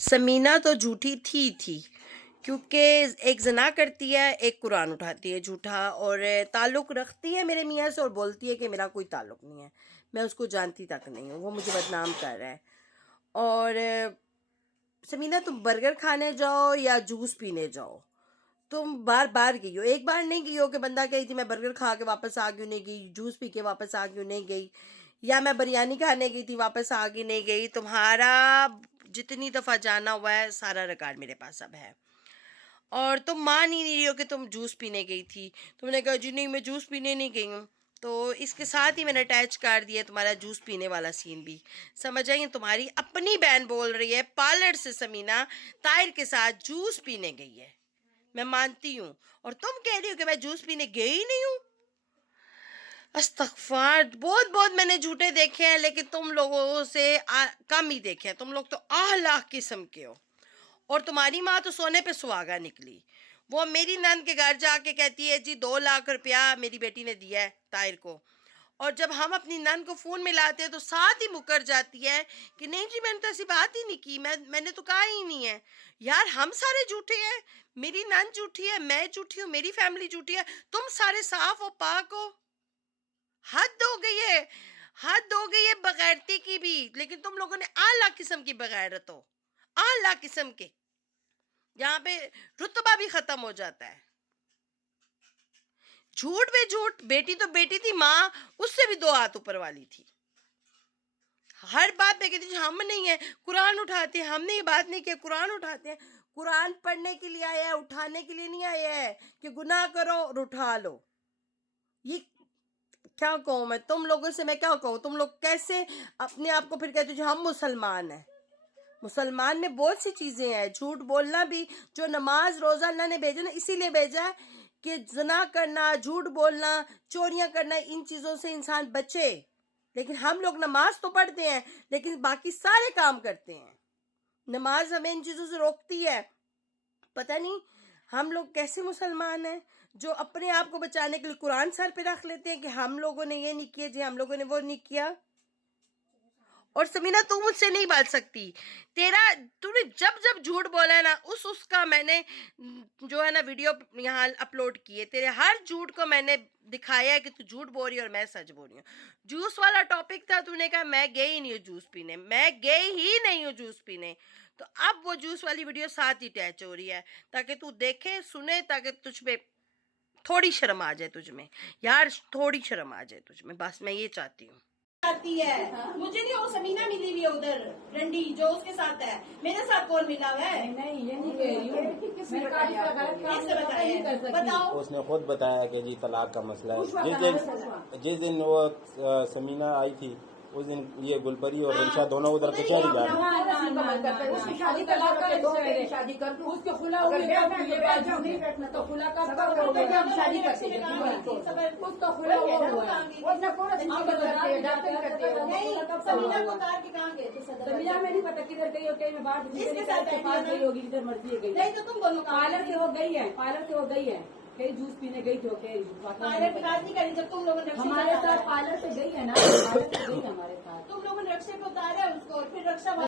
समीना तो झूठी थी क्योंकि एक जना करती है, एक कुरान उठाती है झूठा, और ताल्लुक़ रखती है मेरे मियाँ से और बोलती है कि मेरा कोई ताल्लुक़ नहीं है, मैं उसको जानती तक नहीं हूँ, वो मुझे बदनाम कर रहा है। और समीना, तुम बर्गर खाने जाओ या जूस पीने जाओ, तुम बार बार गई हो, एक बार नहीं गई हो कि बंदा कही थी मैं बर्गर खा के वापस आ गई नहीं गई, जूस पी के वापस आ गई नहीं गई, या मैं बिरयानी खाने गई थी वापस आ गई नहीं गई। तुम्हारा जितनी दफ़ा जाना हुआ है सारा रिकॉर्ड मेरे पास अब है। और तुम मान ही नहीं रही हो कि तुम जूस पीने गई थी। तुमने कहा जी नहीं मैं जूस पीने नहीं गई हूँ, तो इसके साथ ही मैंने अटैच कर दिया तुम्हारा जूस पीने वाला सीन भी। समझ आई? तुम्हारी अपनी बहन बोल रही है पार्लर से समीना ताहिर के साथ जूस पीने गई है, मैं मानती हूँ, और तुम कह रही हो कि मैं जूस पीने गई ही नहीं हूँ। अस्तगफार, बहुत बहुत मैंने झूठे देखे हैं, लेकिन तुम लोगों से कम ही देखे हैं। तुम लोग तो आला किस्म के हो। और तुम्हारी माँ तो सोने पे सुहागा निकली। वो मेरी नंद के घर जाके कहती है जी 2 लाख रुपया मेरी बेटी ने दिया है ताहिर को, और जब हम अपनी नंद को फ़ोन मिलाते हैं तो साथ ही मुकर जाती है कि नहीं जी मैंने तो ऐसी बात ही नहीं की, मैंने तो कहा ही नहीं है। यार हम सारे झूठे हैं, मेरी नंद झूठी है, मैं झूठी हूँ, मेरी फैमिली झूठी है, तुम सारे साफ हो, पाक हो। हद हो गई है, हद हो गई है बगैरती की भी। लेकिन तुम लोगों ने आला किस्म की बगैरत हो, आला किस्म के, यहाँ पे रुतबा भी खत्म हो जाता है। झूठ पे झूठ, बेटी तो बेटी थी, माँ उससे भी 2 हाथ ऊपर वाली थी। हर बात पे कहती हम नहीं है, कुरान उठाते हैं, हमने ये बात नहीं किया, कुरान उठाते हैं। कुरान पढ़ने के लिए आया है, उठाने के लिए नहीं आया है कि गुनाह करो और उठा लो। ये क्या कहूँ मैं तुम लोगों से, मैं क्या कहूँ? तुम लोग कैसे अपने आप को फिर कहते हो हम मुसलमान हैं। मुसलमान में बहुत सी चीज़ें हैं, झूठ बोलना भी, जो नमाज रोज़ा अल्लाह ने भेजा ना इसीलिए भेजा है कि जना करना, झूठ बोलना, चोरियां करना, इन चीज़ों से इंसान बचे। लेकिन हम लोग नमाज तो पढ़ते हैं लेकिन बाकी सारे काम करते हैं। नमाज हमें इन चीज़ों से रोकती है। पता नहीं हम लोग कैसे मुसलमान हैं जो अपने आप को बचाने के लिए कुरान सर पे रख लेते हैं कि हम लोगों ने ये नहीं किया जी, हम लोगों ने वो नहीं किया। और समीना तू मुझसे नहीं बात सकती, तूने जब जब झूठ बोला है ना उसका मैंने जो है ना वीडियो यहाँ अपलोड किए, तेरे हर झूठ को मैंने दिखाया है कि तू झूठ बोल रही है और मैं सच बोल रही हूँ। जूस वाला टॉपिक था, तूने कहा मैं गई नहीं हूँ जूस पीने, मैं गई ही नहीं हूँ जूस पीने, तो अब वो जूस वाली वीडियो साथ ही अटैच हो रही है ताकि तू देखे सुने, ताकि तुझ पे थोड़ी शर्म आ जाए, तुझ में यार थोड़ी शर्म आ जाए तुझ में, बस मैं ये चाहती हूँ। आती है। मुझे नहीं, वो समीना मिली हुई है उधर रंडी जो उसके साथ है, मेरे साथ कौन मिला हुआ है? नहीं ये नहीं कह रही हूँ, किससे बताया? बताओ। उसने खुद बताया कि जी तलाक का मसला है। जिस दिन वो समीना आई थी उस दिन ये गुलपरी और रिंशा दोनों उधर कचहरी जा रहे उसकी शादी शादी कर दूं, उसके खुला हुए तो खुला का शादी करते उसका खुला हुआ समीना को उतार के कहाँ गए? समीना में नहीं पता किधर गई हो, कहीं बाहर गई होगी, जिधर मर्जी गई। नहीं तो तुम दोनों पार्लर से वो गई है, पार्लर से वो गई है, कहीं जूस पीने गई थी, कहीं पार्लर की बात नहीं करी जब तुम लोगों ने हमारे साथ पार्लर से गई है ना, पार्लर से गई हमारे साथ। तुम लोगों ने रक्षे पे उतारा उसको और फिर रक्षा